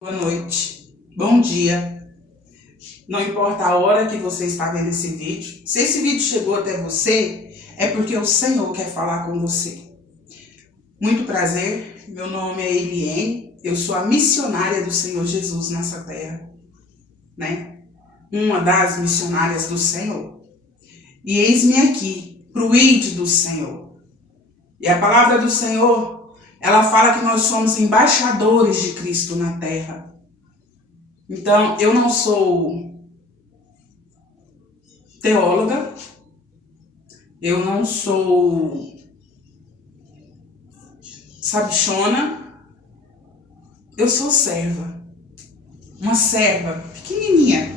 Boa noite, bom dia. Não importa a hora que você está vendo esse vídeo, se esse vídeo chegou até você, é porque o Senhor quer falar com você. Muito prazer, meu nome é Eliane, eu sou a missionária do Senhor Jesus nessa terra, né? Uma das missionárias do Senhor. E eis-me aqui, pro ID do Senhor. E a palavra do Senhor, ela fala que nós somos embaixadores de Cristo na terra. Então, eu não sou teóloga, eu não sou sabichona, eu sou serva, uma serva pequenininha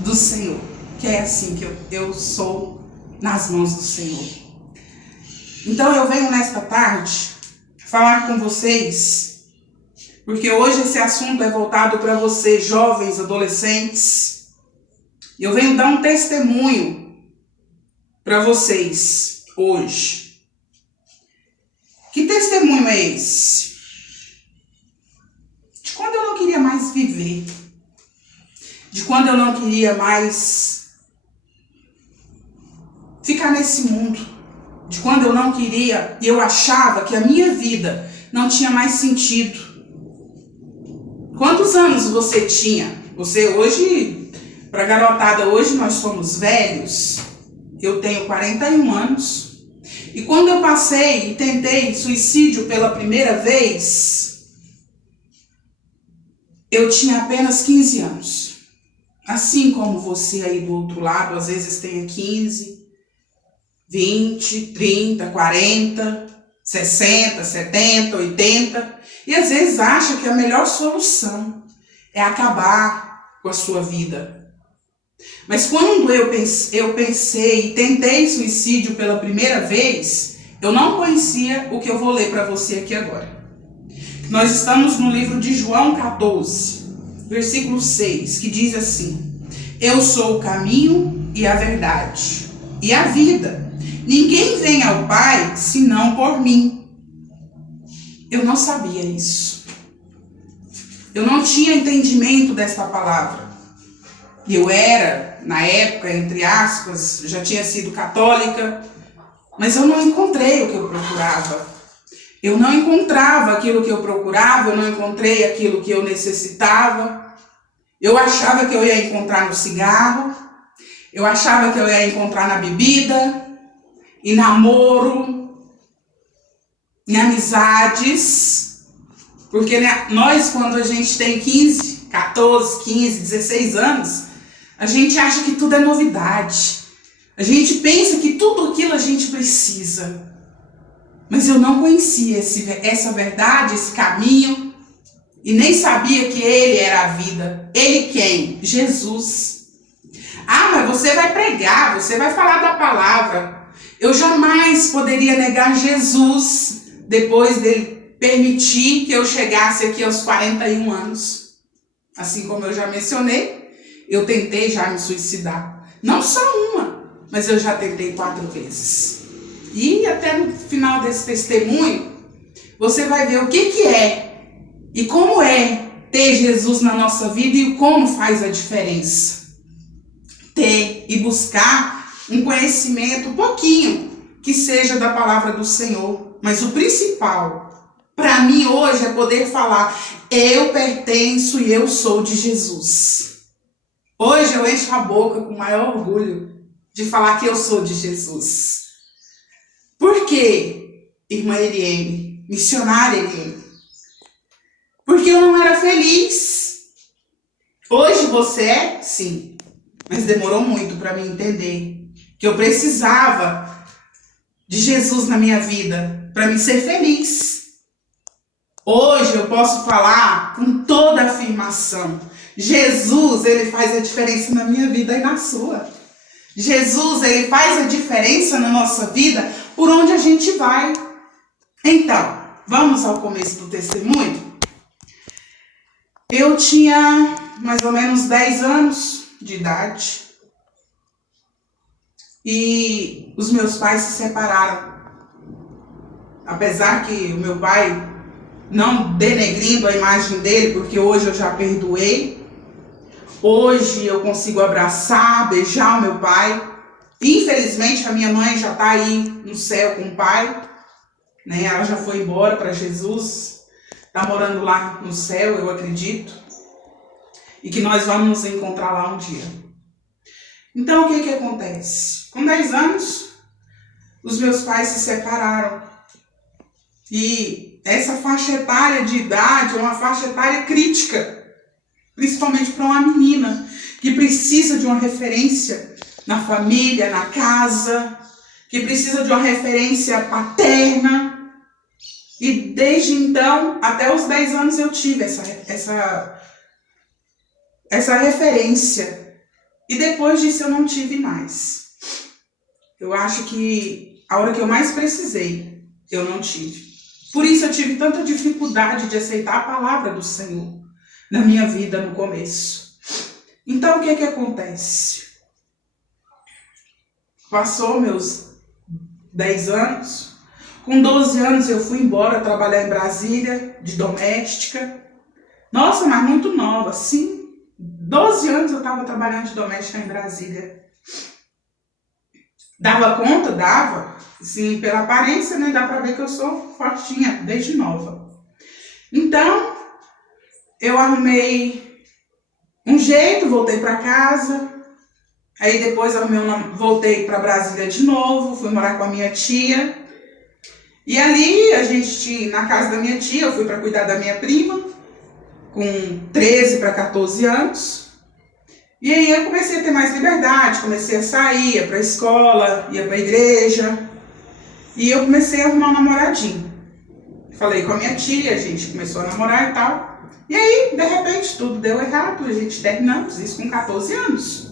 do Senhor, que é assim que eu sou nas mãos do Senhor. Então eu venho nesta tarde falar com vocês, porque hoje esse assunto é voltado para vocês, jovens, adolescentes. Eu venho dar um testemunho para vocês hoje. Que testemunho é esse? De quando eu não queria mais viver. De quando eu não queria mais ficar nesse mundo. De quando eu não queria e eu achava que a minha vida não tinha mais sentido. Quantos anos você tinha? Você hoje, para garotada, hoje nós somos velhos. Eu tenho 41 anos. E quando eu passei e tentei suicídio pela primeira vez, eu tinha apenas 15 anos. Assim como você aí do outro lado, às vezes tem 15, 20, 30, 40, 60, 70, 80. E às vezes acha que a melhor solução é acabar com a sua vida. Mas quando eu pensei e tentei suicídio pela primeira vez, eu não conhecia o que eu vou ler para você aqui agora. Nós estamos no livro de João 14, versículo 6, que diz assim: Eu sou o caminho e a verdade e a vida. Ninguém vem ao Pai senão por mim. Eu não sabia isso. Eu não tinha entendimento desta palavra. Eu era, na época, entre aspas, já tinha sido católica, mas eu não encontrei o que eu procurava. Eu não encontrava aquilo que eu procurava, eu não encontrei aquilo que eu necessitava. Eu achava que eu ia encontrar no cigarro, eu achava que eu ia encontrar na bebida, em namoro, em amizades, porque nós, quando a gente tem 15, 14, 15, 16 anos, a gente acha que tudo é novidade. A gente pensa que tudo aquilo a gente precisa. Mas eu não conhecia essa verdade, esse caminho, e nem sabia que ele era a vida. Ele quem? Jesus. Ah, mas você vai pregar, você vai falar da palavra. Eu jamais poderia negar Jesus depois dele permitir que eu chegasse aqui aos 41 anos. Assim como eu já mencionei, eu tentei já me suicidar. Não só uma, mas eu já tentei 4 vezes. E até no final desse testemunho, você vai ver o que é e como é ter Jesus na nossa vida e como faz a diferença. Ter e buscar um conhecimento, um pouquinho, que seja da palavra do Senhor. Mas o principal, para mim hoje, é poder falar: eu pertenço e eu sou de Jesus. Hoje eu encho a boca com o maior orgulho de falar que eu sou de Jesus. Por quê, irmã Eliane, missionária Eliane? Porque eu não era feliz. Hoje você é? Sim. Mas demorou muito para mim entender que eu precisava de Jesus na minha vida para me ser feliz. Hoje eu posso falar com toda afirmação: Jesus, ele faz a diferença na minha vida e na sua. Jesus, ele faz a diferença na nossa vida por onde a gente vai. Então, vamos ao começo do testemunho? Eu tinha mais ou menos 10 anos de idade. E os meus pais se separaram. Apesar que o meu pai não denegrindo a imagem dele, porque hoje eu já perdoei. Hoje eu consigo abraçar, beijar o meu pai. Infelizmente a minha mãe já está aí no céu com o pai, né? Ela já foi embora para Jesus, está morando lá no céu, eu acredito. E que nós vamos nos encontrar lá um dia. Então o que acontece? Com 10 anos, os meus pais se separaram. E essa faixa etária de idade é uma faixa etária crítica. Principalmente para uma menina que precisa de uma referência na família, na casa, que precisa de uma referência paterna. E desde então, até os 10 anos eu tive essa referência. E depois disso eu não tive mais. Eu acho que a hora que eu mais precisei, eu não tive. Por isso eu tive tanta dificuldade de aceitar a palavra do Senhor na minha vida no começo. Então o que acontece? Passou meus 10 anos. Com 12 anos eu fui embora trabalhar em Brasília, de doméstica. Nossa, mas muito nova, sim. 12 anos eu estava trabalhando de doméstica em Brasília. Dava conta? Dava. Sim, pela aparência, né? Dá pra ver que eu sou fortinha, desde nova. Então, eu arrumei um jeito, voltei para casa. Aí depois voltei para Brasília de novo, fui morar com a minha tia. E ali a gente, na casa da minha tia, eu fui para cuidar da minha prima, com 13 para 14 anos. E aí eu comecei a ter mais liberdade, comecei a sair, ia para a escola, ia para a igreja. E eu comecei a arrumar um namoradinho. Falei com a minha tia, a gente começou a namorar e tal. E aí, de repente, tudo deu errado, a gente terminamos isso com 14 anos.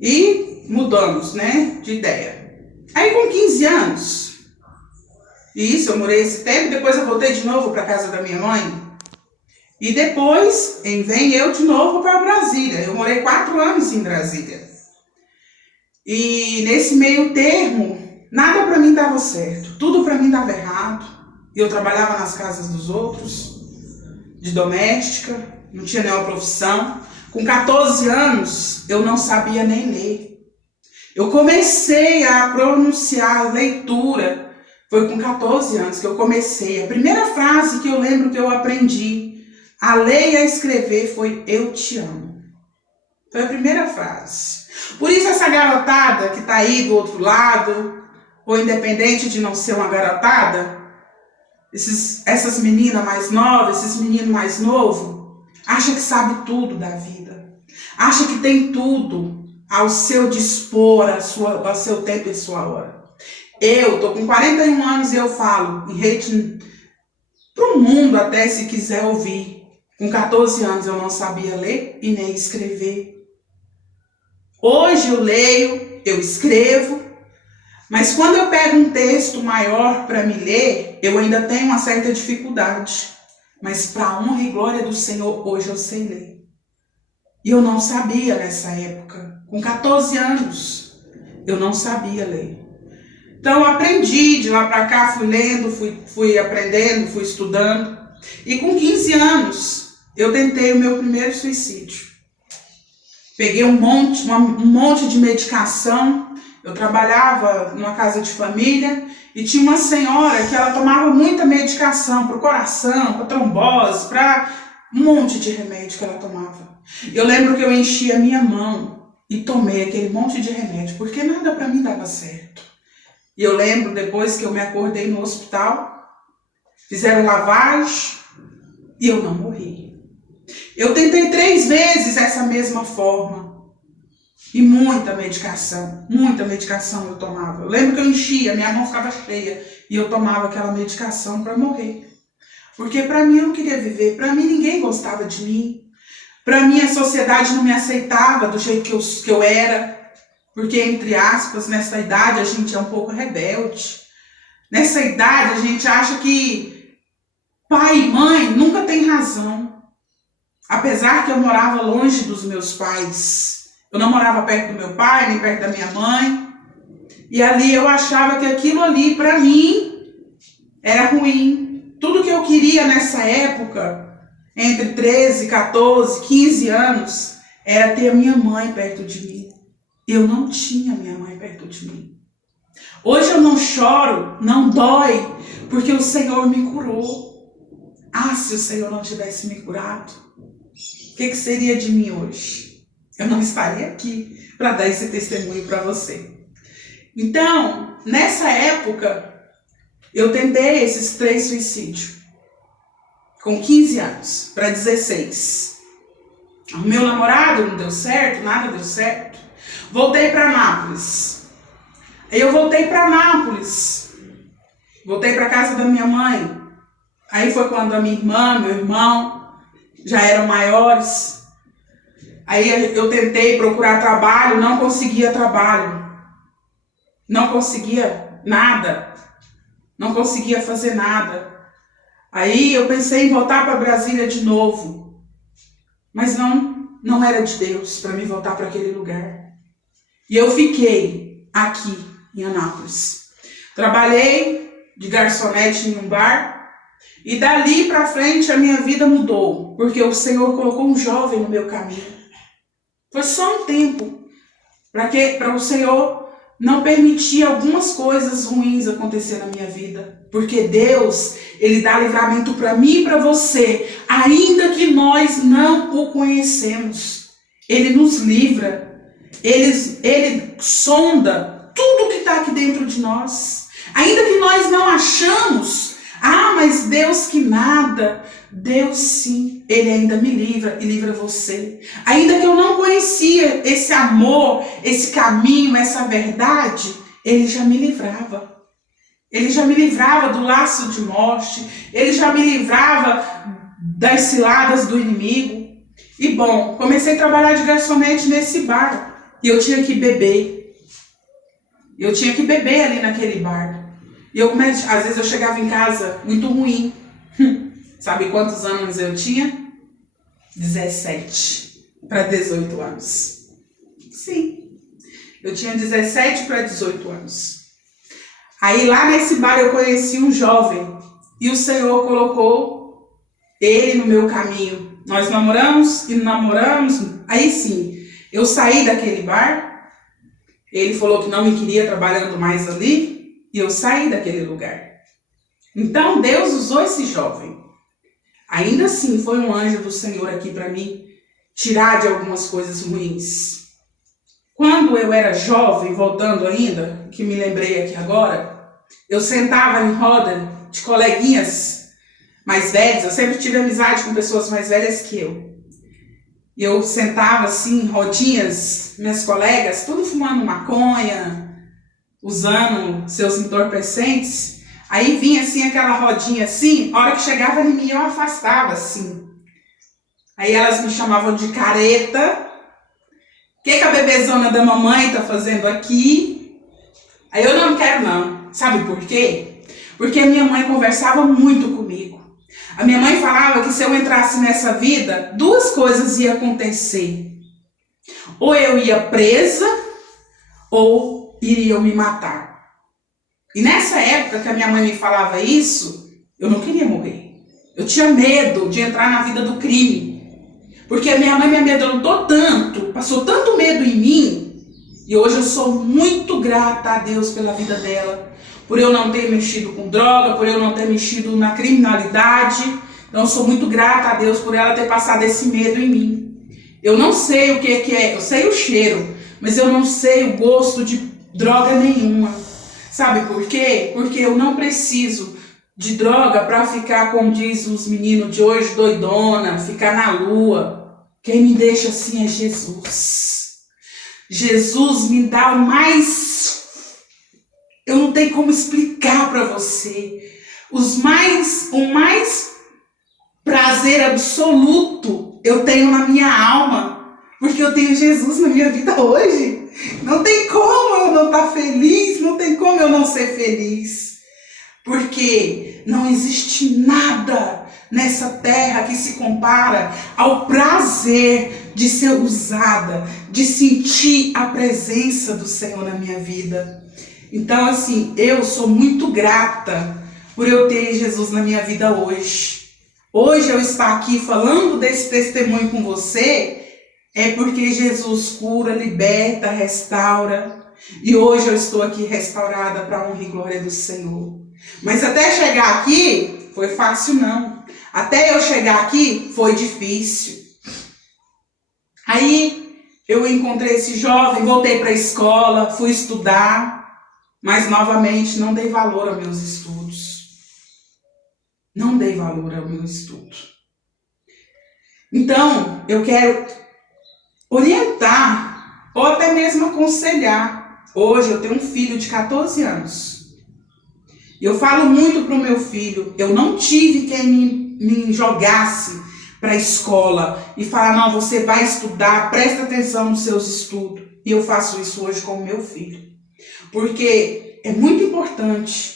E mudamos, né, de ideia. Aí com 15 anos, e isso, eu morei esse tempo, depois eu voltei de novo para casa da minha mãe. E depois, vem eu de novo para Brasília. Eu morei 4 anos em Brasília. E nesse meio termo, nada para mim dava certo, tudo para mim dava errado. Eu trabalhava nas casas dos outros, de doméstica, não tinha nenhuma profissão. Com 14 anos, eu não sabia nem ler. Eu comecei a pronunciar a leitura, foi com 14 anos que eu comecei. A primeira frase que eu lembro que eu aprendi a ler e a escrever foi "eu te amo". Foi a primeira frase. Por isso essa garotada que está aí do outro lado, ou independente de não ser uma garotada, essas meninas mais novas, esses meninos mais novos, acha que sabe tudo da vida. Acha que tem tudo ao seu dispor, ao seu tempo e a sua hora. Eu tô com 41 anos e eu falo em rede pro mundo até, se quiser ouvir. Com 14 anos eu não sabia ler e nem escrever. Hoje eu leio, eu escrevo, mas quando eu pego um texto maior para me ler, eu ainda tenho uma certa dificuldade. Mas para a honra e glória do Senhor, hoje eu sei ler. E eu não sabia nessa época. Com 14 anos, eu não sabia ler. Então eu aprendi, de lá para cá, fui lendo, fui aprendendo, fui estudando. E com 15 anos, eu tentei o meu primeiro suicídio. Peguei um monte de medicação. Eu trabalhava numa casa de família e tinha uma senhora que ela tomava muita medicação para o coração, para trombose, para um monte de remédio que ela tomava. Eu lembro que eu enchi a minha mão e tomei aquele monte de remédio, porque nada para mim dava certo. E eu lembro depois que eu me acordei no hospital, fizeram lavagem e eu não morri. Eu tentei 3 vezes essa mesma forma. E muita medicação eu tomava. Eu lembro que eu enchia, minha mão ficava cheia e eu tomava aquela medicação para morrer. Porque para mim eu não queria viver, para mim ninguém gostava de mim. Para mim a sociedade não me aceitava do jeito que eu era. Porque, entre aspas, nessa idade a gente é um pouco rebelde. Nessa idade a gente acha que pai e mãe nunca tem razão. Apesar que eu morava longe dos meus pais. Eu não morava perto do meu pai, nem perto da minha mãe. E ali eu achava que aquilo ali, para mim, era ruim. Tudo que eu queria nessa época, entre 13, 14, 15 anos, era ter a minha mãe perto de mim. Eu não tinha minha mãe perto de mim. Hoje eu não choro, não dói, porque o Senhor me curou. Ah, se o Senhor não tivesse me curado, o que seria de mim hoje? Eu não estaria aqui para dar esse testemunho para você. Então, nessa época, eu tentei esses 3 suicídios. Com 15 anos, para 16. O meu namorado não deu certo, nada deu certo. Voltei para Nápoles. Aí eu voltei para Nápoles. Voltei para casa da minha mãe. Aí foi quando a minha irmã, meu irmão, já eram maiores. Aí eu tentei procurar trabalho, não conseguia trabalho. Não conseguia nada. Não conseguia fazer nada. Aí eu pensei em voltar para Brasília de novo. Mas não era de Deus para me voltar para aquele lugar. E eu fiquei aqui em Anápolis. Trabalhei de garçonete em um bar. E dali para frente a minha vida mudou. Porque o Senhor colocou um jovem no meu caminho. Foi só um tempo. Para o Senhor não permitir algumas coisas ruins acontecer na minha vida. Porque Deus, Ele dá livramento para mim e para você. Ainda que nós não o conhecemos. Ele nos livra. Ele sonda tudo que está aqui dentro de nós. Ainda que nós não achamos. Ah, mas Deus que nada. Deus sim, Ele ainda me livra e livra você. Ainda que eu não conhecia esse amor, esse caminho, essa verdade, Ele já me livrava. Ele já me livrava do laço de morte. Ele já me livrava das ciladas do inimigo. E bom, comecei a trabalhar de garçonete nesse bar. E eu tinha que beber. Eu tinha que beber ali naquele bar. E às vezes eu chegava em casa muito ruim. Sabe quantos anos eu tinha? 17 para 18 anos. Sim, eu tinha 17 para 18 anos. Aí lá nesse bar eu conheci um jovem. E o Senhor colocou ele no meu caminho. Nós namoramos e namoramos. Aí sim, eu saí daquele bar. Ele falou que não me queria trabalhando mais ali. E eu saí daquele lugar. Então Deus usou esse jovem. Ainda assim foi um anjo do Senhor aqui para mim tirar de algumas coisas ruins. Quando eu era jovem, voltando ainda, que me lembrei aqui agora, eu sentava em roda de coleguinhas mais velhas. Eu sempre tive amizade com pessoas mais velhas que eu. E eu sentava assim em rodinhas, minhas colegas, tudo fumando maconha, usando seus entorpecentes. Aí vinha assim aquela rodinha assim, a hora que chegava em mim eu afastava assim. Aí elas me chamavam de careta. O que a bebezona da mamãe tá fazendo aqui? Aí eu não quero não. Sabe por quê? Porque a minha mãe conversava muito comigo. A minha mãe falava que se eu entrasse nessa vida, 2 coisas iam acontecer. Ou eu ia presa, ou iriam me matar. E nessa época que a minha mãe me falava isso, eu não queria morrer. Eu tinha medo de entrar na vida do crime. Porque a minha mãe me amedrontou tanto, passou tanto medo em mim. E hoje eu sou muito grata a Deus pela vida dela. Por eu não ter mexido com droga, por eu não ter mexido na criminalidade. Então eu sou muito grata a Deus por ela ter passado esse medo em mim. Eu não sei o que é, eu sei o cheiro, mas eu não sei o gosto de droga nenhuma. Sabe por quê? Porque eu não preciso de droga para ficar, como diz os meninos de hoje, doidona, ficar na lua. Quem me deixa assim é Jesus. Jesus me dá o mais... Eu não tenho como explicar para você. O mais prazer absoluto eu tenho na minha alma. Porque eu tenho Jesus na minha vida hoje. Não tem como eu não estar feliz, não tem como eu não ser feliz. Porque não existe nada nessa terra que se compara ao prazer de ser usada, de sentir a presença do Senhor na minha vida. Então, assim, eu sou muito grata por eu ter Jesus na minha vida hoje. Hoje eu estar aqui falando desse testemunho com você é porque Jesus cura, liberta, restaura. E hoje eu estou aqui restaurada para a honra e glória do Senhor. Mas até chegar aqui, foi fácil não. Até eu chegar aqui, foi difícil. Aí eu encontrei esse jovem, voltei para a escola, fui estudar, mas novamente não dei valor aos meus estudos. Não dei valor ao meu estudo. Então, eu quero orientar, ou até mesmo aconselhar. Hoje eu tenho um filho de 14 anos. Eu falo muito para o meu filho, eu não tive quem me jogasse para a escola e falar, não, você vai estudar, presta atenção nos seus estudos. E eu faço isso hoje com o meu filho. Porque é muito importante.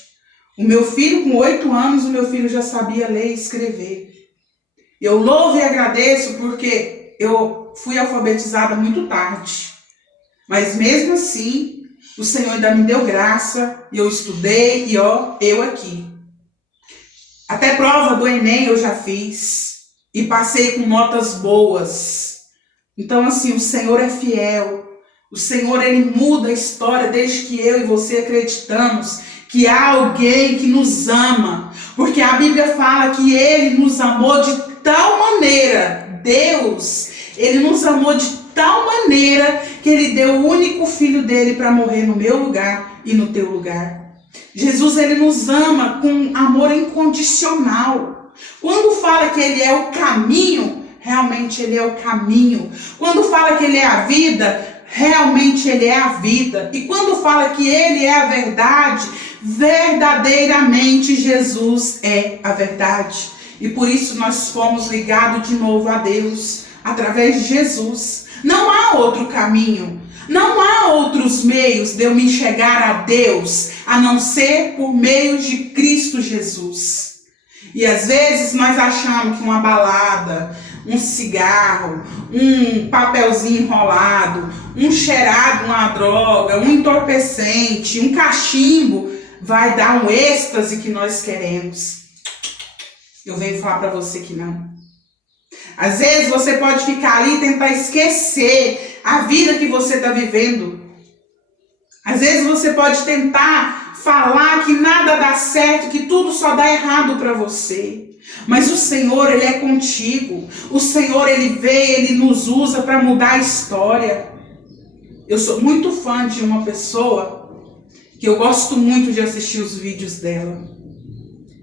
O meu filho, com 8 anos, o meu filho já sabia ler e escrever. Eu louvo e agradeço porque eu fui alfabetizada muito tarde. Mas mesmo assim, o Senhor ainda me deu graça, e eu estudei, e eu aqui. Até prova do Enem eu já fiz, e passei com notas boas. Então assim, o Senhor é fiel. O Senhor, Ele muda a história desde que eu e você acreditamos que há alguém que nos ama. Porque a Bíblia fala que Ele nos amou de tal maneira, Deus, Ele nos amou de tal maneira que Ele deu o único filho dele para morrer no meu lugar e no teu lugar. Jesus, Ele nos ama com amor incondicional. Quando fala que Ele é o caminho, realmente Ele é o caminho. Quando fala que Ele é a vida, realmente Ele é a vida. E quando fala que Ele é a verdade, verdadeiramente Jesus é a verdade. E por isso nós fomos ligados de novo a Deus, através de Jesus. Não há outro caminho, não há outros meios de eu me chegar a Deus, a não ser por meio de Cristo Jesus. E às vezes nós achamos que uma balada, um cigarro, um papelzinho enrolado, um cheirado, uma droga, um entorpecente, um cachimbo, vai dar um êxtase que nós queremos. Eu venho falar para você que não. Às vezes você pode ficar ali e tentar esquecer a vida que você está vivendo. Às vezes você pode tentar falar que nada dá certo, que tudo só dá errado para você. Mas o Senhor, Ele é contigo. O Senhor, Ele veio, Ele nos usa para mudar a história. Eu sou muito fã de uma pessoa que eu gosto muito de assistir os vídeos dela,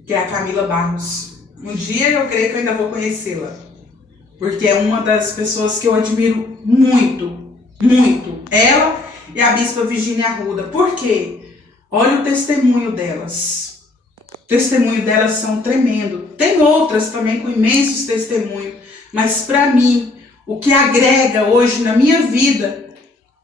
que é a Camila Barros. Um dia eu creio que eu ainda vou conhecê-la. Porque é uma das pessoas que eu admiro muito, muito. Ela e a Bispa Virgínia Arruda. Por quê? Olha o testemunho delas. O testemunho delas são tremendo. Tem outras também com imensos testemunhos. Mas para mim, o que agrega hoje na minha vida,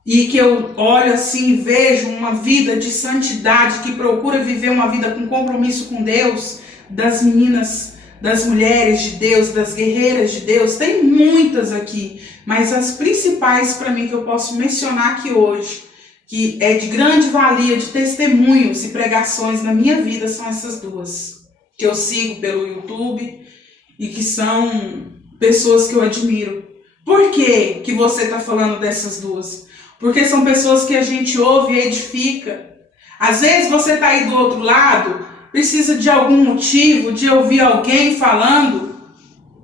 e que eu olho assim e vejo uma vida de santidade, que procura viver uma vida com compromisso com Deus, das meninas, das mulheres de Deus, das guerreiras de Deus, tem muitas aqui, mas as principais para mim que eu posso mencionar aqui hoje, que é de grande valia, de testemunhos e pregações na minha vida, são essas duas, que eu sigo pelo YouTube e que são pessoas que eu admiro. Por que que você está falando dessas duas? Porque são pessoas que a gente ouve e edifica. Às vezes você está aí do outro lado, precisa de algum motivo, de ouvir alguém falando.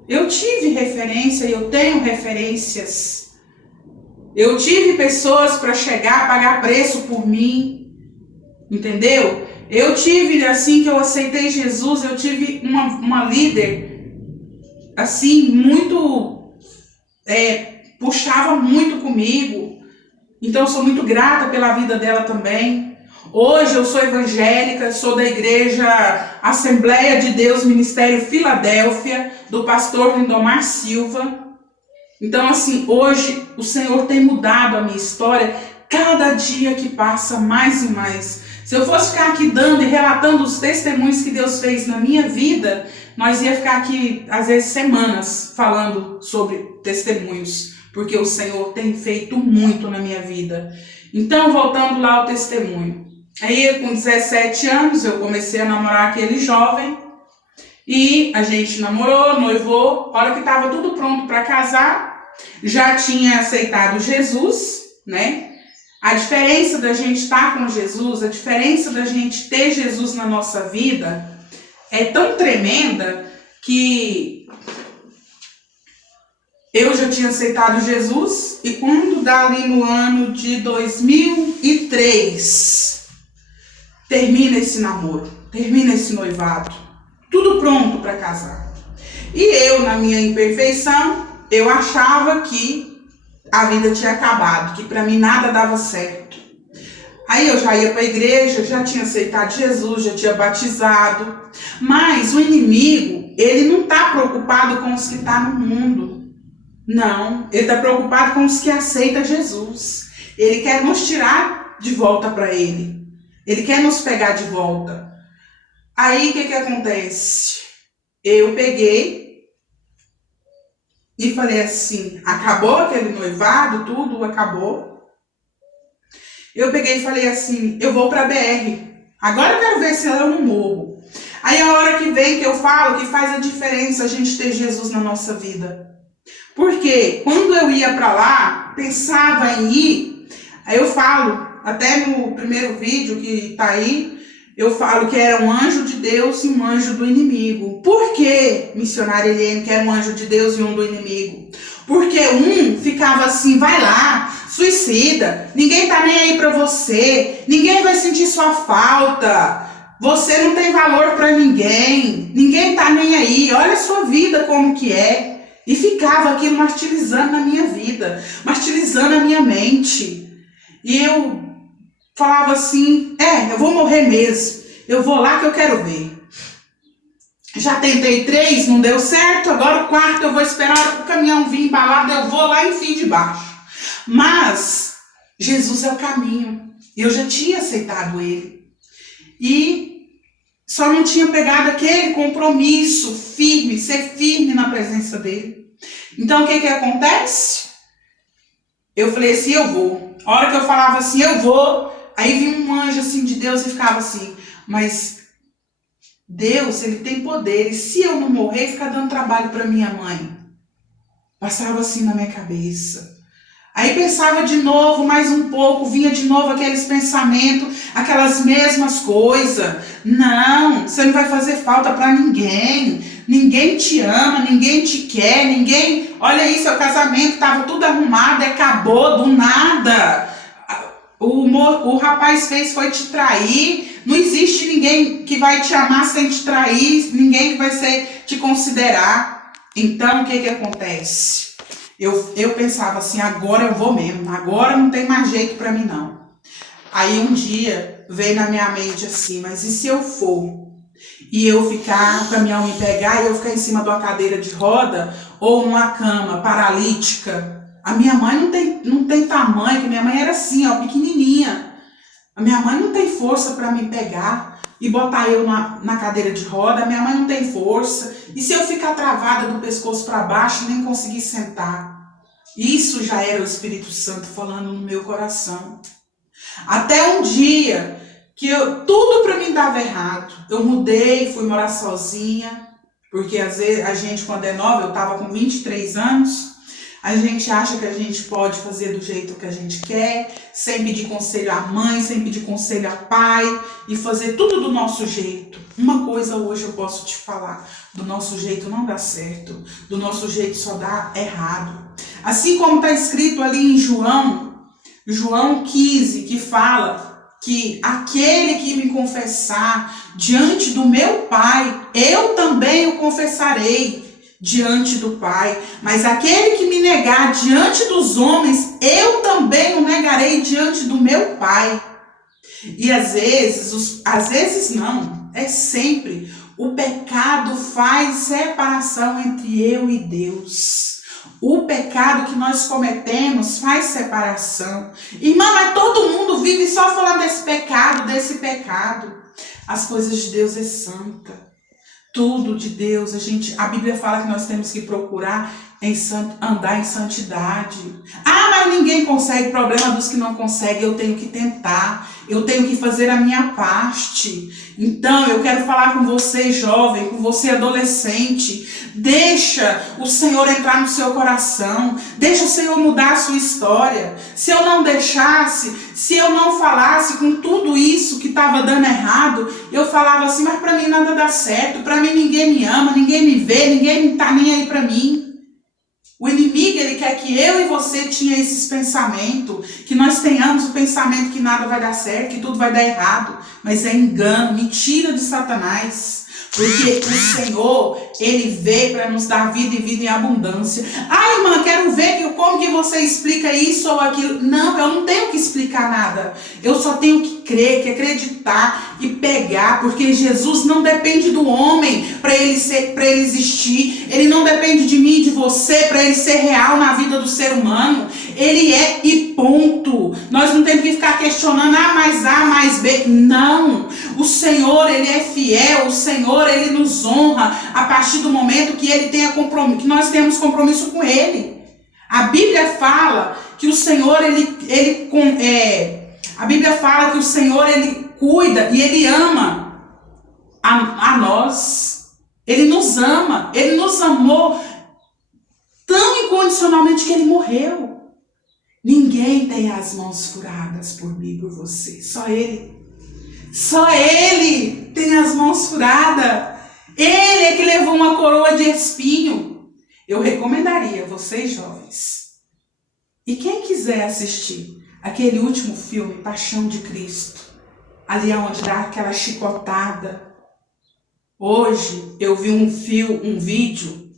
Eu tive referência e eu tenho referências. Eu tive pessoas para chegar, pagar preço por mim. Entendeu? Eu tive, assim que eu aceitei Jesus, eu tive uma líder, assim, muito, puxava muito comigo. Então eu sou muito grata pela vida dela também. Hoje eu sou evangélica, sou da igreja Assembleia de Deus, Ministério Filadélfia, do pastor Lindomar Silva. Então assim, hoje o Senhor tem mudado a minha história, cada dia que passa mais e mais. Se eu fosse ficar aqui dando e relatando os testemunhos que Deus fez na minha vida, nós ia ficar aqui às vezes semanas falando sobre testemunhos, porque o Senhor tem feito muito na minha vida. Então voltando lá ao testemunho. Aí, com 17 anos, eu comecei a namorar aquele jovem. E a gente namorou, noivou. A hora que estava tudo pronto para casar, já tinha aceitado Jesus, né? A diferença da gente estar com Jesus, a diferença da gente ter Jesus na nossa vida é tão tremenda que eu já tinha aceitado Jesus e quando dali no ano de 2003 termina esse namoro, termina esse noivado, tudo pronto para casar. E eu, na minha imperfeição, eu achava que a vida tinha acabado, que para mim nada dava certo. Aí eu já ia para a igreja, já tinha aceitado Jesus, já tinha batizado. Mas o inimigo, ele não está preocupado com os que estão no mundo. Não, ele está preocupado com os que aceitam Jesus. Ele quer nos tirar de volta para ele. Ele quer nos pegar de volta. Aí o que acontece? Eu peguei e falei assim, acabou aquele noivado, tudo acabou. Eu peguei e falei assim, eu vou para BR. Agora eu quero ver se eu não morro. Aí a hora que vem que eu falo que faz a diferença a gente ter Jesus na nossa vida. Porque quando eu ia para lá, pensava em ir, aí eu falo, até no primeiro vídeo que tá aí, eu falo que era um anjo de Deus e um anjo do inimigo. Por que, missionária Eliane, que era um anjo de Deus e um do inimigo? Porque um ficava assim, vai lá, suicida, ninguém tá nem aí pra você, ninguém vai sentir sua falta, você não tem valor pra ninguém, ninguém tá nem aí, olha a sua vida como que é. E ficava aquilo martirizando na minha vida, martirizando a minha mente. E eu falava assim, eu vou morrer mesmo, eu vou lá que eu quero ver. Já tentei 3, não deu certo, agora o 4 eu vou esperar o caminhão vir embalado, eu vou lá em fim de baixo. Mas Jesus é o caminho, eu já tinha aceitado ele. E só não tinha pegado aquele compromisso firme, ser firme na presença dele. Então o que acontece? Eu falei assim, eu vou. A hora que eu falava assim, eu vou, aí vinha um anjo assim de Deus e ficava assim, mas Deus, ele tem poder, e se eu não morrer, fica dando trabalho para minha mãe. Passava assim na minha cabeça. Aí pensava de novo, mais um pouco, vinha de novo aqueles pensamentos, aquelas mesmas coisas. Não, você não vai fazer falta para ninguém. Ninguém te ama, ninguém te quer, ninguém... Olha aí, seu casamento estava tudo arrumado, acabou do nada. O rapaz foi te trair. Não existe ninguém que vai te amar sem te trair, ninguém que vai te considerar. Então, o que acontece? Eu pensava assim, agora eu vou mesmo, agora não tem mais jeito para mim não. Aí um dia veio na minha mente assim, mas e se eu for e eu ficar, o caminhão me pegar e eu ficar em cima de uma cadeira de roda ou numa cama paralítica? A minha mãe não tem tamanho, que minha mãe era assim, ó, pequenininha. A minha mãe não tem força para me pegar e botar eu na cadeira de roda, a minha mãe não tem força. E se eu ficar travada do pescoço para baixo e nem conseguir sentar? Isso já era o Espírito Santo falando no meu coração. Até um dia que tudo para mim dava errado. Eu mudei, fui morar sozinha, porque às vezes a gente quando é nova, eu estava com 23 anos, a gente acha que a gente pode fazer do jeito que a gente quer, sem pedir conselho à mãe, sem pedir conselho ao pai, e fazer tudo do nosso jeito. Uma coisa hoje eu posso te falar, do nosso jeito não dá certo, do nosso jeito só dá errado. Assim como está escrito ali em João 15, que fala que aquele que me confessar diante do meu Pai, eu também o confessarei diante do Pai. Mas aquele que me negar diante dos homens, eu também o negarei diante do meu Pai. E às vezes não, é sempre, o pecado faz separação entre eu e Deus. O pecado que nós cometemos faz separação. Irmã, mas todo mundo vive só falando desse pecado. As coisas de Deus é santa. Tudo de Deus, a Bíblia fala que nós temos que procurar andar em santidade. Ah, mas ninguém consegue, problema dos que não conseguem, eu tenho que tentar, eu tenho que fazer a minha parte. Então eu quero falar com você jovem, com você adolescente, deixa o Senhor entrar no seu coração, deixa o Senhor mudar a sua história. Se eu não deixasse, se eu não falasse com tudo isso que estava dando errado, eu falava assim, mas para mim nada dá certo, para mim ninguém me ama, ninguém me vê, ninguém está nem aí para mim. O inimigo, ele quer que eu e você tenha esses pensamentos, que nós tenhamos o pensamento que nada vai dar certo, que tudo vai dar errado, mas é engano, mentira de Satanás. Porque o Senhor, ele veio para nos dar vida e vida em abundância. Ah, irmã, quero ver como que você explica isso ou aquilo. Não, eu não tenho que explicar nada. Eu só tenho que crer, que acreditar e pegar, porque Jesus não depende do homem para ele existir. Ele não depende de mim e de você para ele ser real na vida do ser humano. Ele é e ponto. Nós não temos que ficar questionando mais A, mais B. Não. O Senhor, ele é fiel. O Senhor, ele nos honra a partir do momento que ele tenha compromisso, que nós temos compromisso com ele. A Bíblia fala que o Senhor, a Bíblia fala que o Senhor, ele cuida e ele ama a nós. Ele nos ama. Ele nos amou tão incondicionalmente que ele morreu. Ninguém tem as mãos furadas por mim e por você. Só ele. Só ele tem as mãos furadas. Ele é que levou uma coroa de espinho. Eu recomendaria vocês jovens. E quem quiser assistir aquele último filme, Paixão de Cristo, ali onde dá aquela chicotada. Hoje eu vi um vídeo,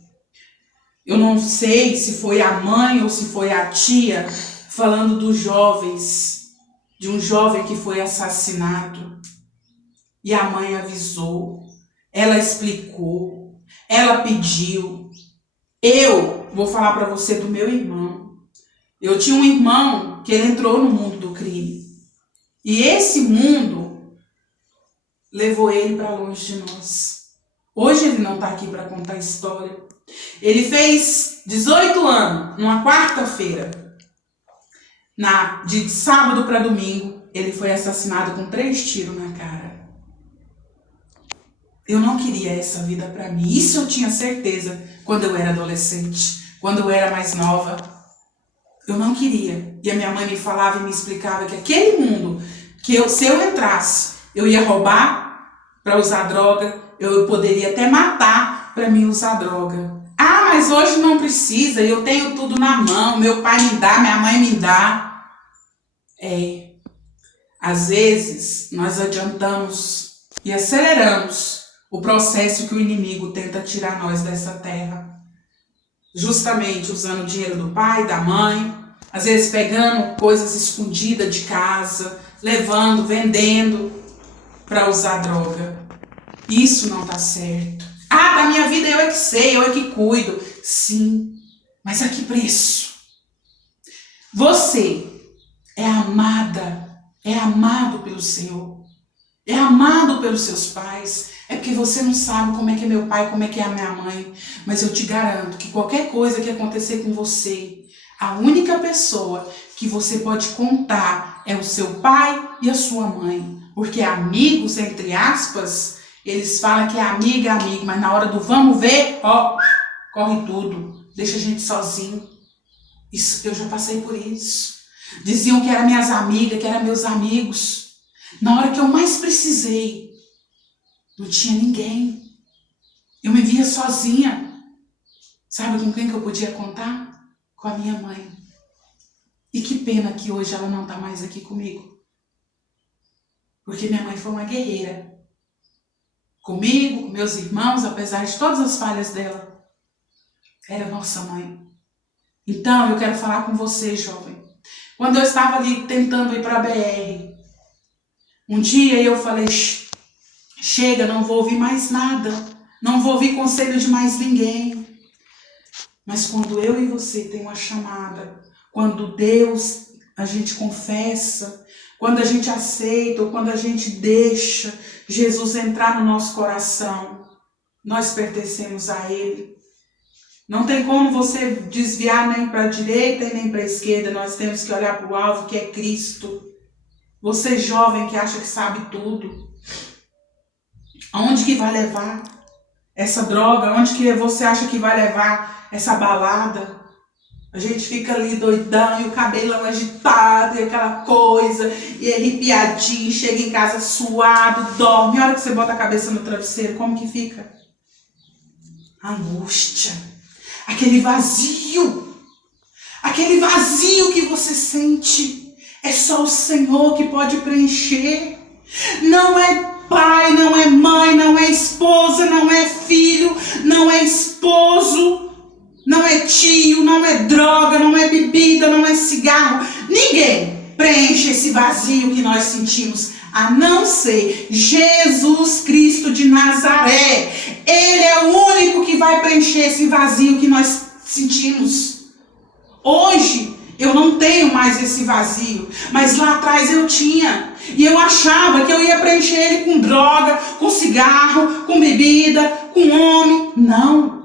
eu não sei se foi a mãe ou se foi a tia, falando dos jovens, de um jovem que foi assassinado. E a mãe avisou, ela explicou, ela pediu. Eu vou falar para você do meu irmão. Eu tinha um irmão que ele entrou no mundo do crime. E esse mundo levou ele para longe de nós. Hoje ele não está aqui para contar a história. Ele fez 18 anos, numa quarta-feira. De sábado para domingo, ele foi assassinado com 3 tiros na cara. Eu não queria essa vida para mim. Isso eu tinha certeza quando eu era adolescente, quando eu era mais nova. Eu não queria. E a minha mãe me falava e me explicava que aquele mundo, se eu entrasse, eu ia roubar para usar droga, eu poderia até matar para mim usar droga. Ah, mas hoje não precisa, eu tenho tudo na mão, meu pai me dá, minha mãe me dá. Às vezes nós adiantamos e aceleramos o processo que o inimigo tenta tirar nós dessa terra. Justamente usando o dinheiro do pai, da mãe, às vezes pegando coisas escondidas de casa, levando, vendendo para usar droga. Isso não está certo. Ah, da minha vida eu é que sei, eu é que cuido. Sim, mas a que preço? Você é amada, é amado pelo Senhor, é amado pelos seus pais. É porque você não sabe como é que é meu pai, como é que é a minha mãe. Mas eu te garanto que qualquer coisa que acontecer com você, a única pessoa que você pode contar é o seu pai e a sua mãe. Porque amigos, entre aspas, eles falam que é amigo, mas na hora do vamos ver, corre tudo. Deixa a gente sozinho. Isso, eu já passei por isso. Diziam que eram minhas amigas, que eram meus amigos. Na hora que eu mais precisei, não tinha ninguém. Eu me via sozinha. Sabe com quem que eu podia contar? Com a minha mãe. E que pena que hoje ela não está mais aqui comigo. Porque minha mãe foi uma guerreira. Comigo, com meus irmãos, apesar de todas as falhas dela. Era nossa mãe. Então, eu quero falar com você, jovem. Quando eu estava ali tentando ir para a BR, um dia eu falei, chega, não vou ouvir mais nada. Não vou ouvir conselho de mais ninguém. Mas quando eu e você tem uma chamada, quando Deus, a gente confessa, quando a gente aceita ou quando a gente deixa Jesus entrar no nosso coração, nós pertencemos a Ele. Não tem como você desviar nem para a direita e nem para a esquerda. Nós temos que olhar para o alvo, que é Cristo. Você jovem que acha que sabe tudo. Aonde que vai levar essa droga? Onde que você acha que vai levar essa balada? A gente fica ali doidão e o cabelão agitado e aquela coisa, e arrepiadinho, chega em casa suado, dorme. A hora que você bota a cabeça no travesseiro, como que fica? Angústia. Aquele vazio que você sente. É só o Senhor que pode preencher. Não é pai, não é mãe, não é esposa, não é filho, não é esposo. Não é tio, não é droga, não é bebida, não é cigarro. Ninguém preenche esse vazio que nós sentimos, a não ser Jesus Cristo de Nazaré. Ele é o único que vai preencher esse vazio que nós sentimos. Hoje eu não tenho mais esse vazio, mas lá atrás eu tinha. E eu achava que eu ia preencher ele com droga, com cigarro, com bebida, com homem. Não.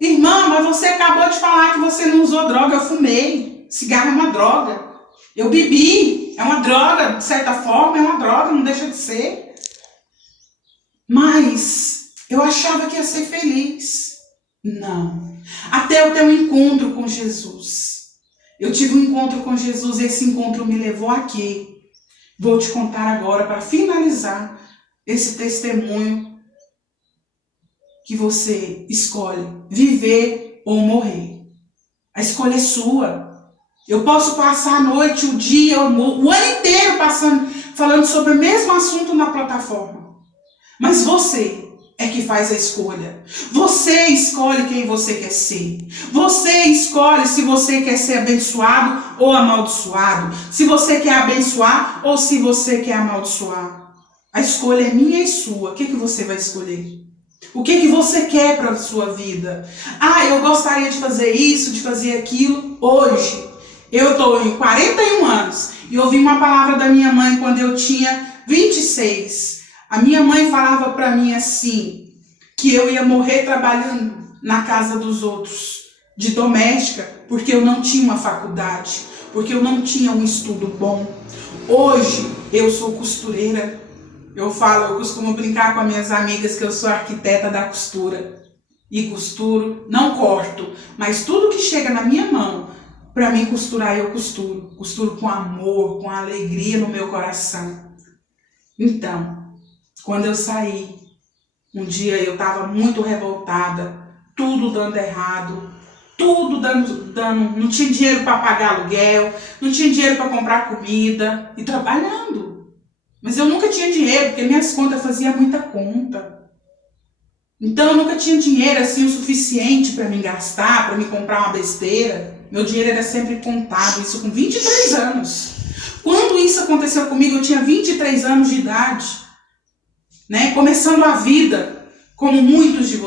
Irmã, mas você acabou de falar que você não usou droga. Eu fumei. Cigarro é uma droga. Eu bebi. É uma droga, de certa forma, é uma droga, não deixa de ser. Mas eu achava que ia ser feliz. Não. Até eu ter um encontro com Jesus. Eu tive um encontro com Jesus e esse encontro me levou aqui. Vou te contar agora, para finalizar esse testemunho, que você escolhe viver ou morrer. A escolha é sua. Eu posso passar a noite, o dia, o ano inteiro falando sobre o mesmo assunto na plataforma. Mas você é que faz a escolha. Você escolhe quem você quer ser. Você escolhe se você quer ser abençoado ou amaldiçoado. Se você quer abençoar ou se você quer amaldiçoar. A escolha é minha e sua. O que você vai escolher? O que você quer para a sua vida? Eu gostaria de fazer isso, de fazer aquilo. Hoje, eu estou em 41 anos e ouvi uma palavra da minha mãe quando eu tinha 26. A minha mãe falava para mim assim, que eu ia morrer trabalhando na casa dos outros, de doméstica, porque eu não tinha uma faculdade, porque eu não tinha um estudo bom. Hoje, eu sou costureira. Eu costumo brincar com as minhas amigas que eu sou arquiteta da costura. E costuro, não corto, mas tudo que chega na minha mão, para mim costurar, eu costuro. Costuro com amor, com alegria no meu coração. Então, quando eu saí, um dia eu estava muito revoltada, tudo dando errado, tudo dando, não tinha dinheiro para pagar aluguel, não tinha dinheiro para comprar comida e trabalhando. Mas eu nunca tinha dinheiro, porque minhas contas faziam muita conta. Então eu nunca tinha dinheiro assim o suficiente para me gastar, para me comprar uma besteira. Meu dinheiro era sempre contado, isso com 23 anos. Quando isso aconteceu comigo, eu tinha 23 anos de idade, né? Começando a vida, como muitos de vocês.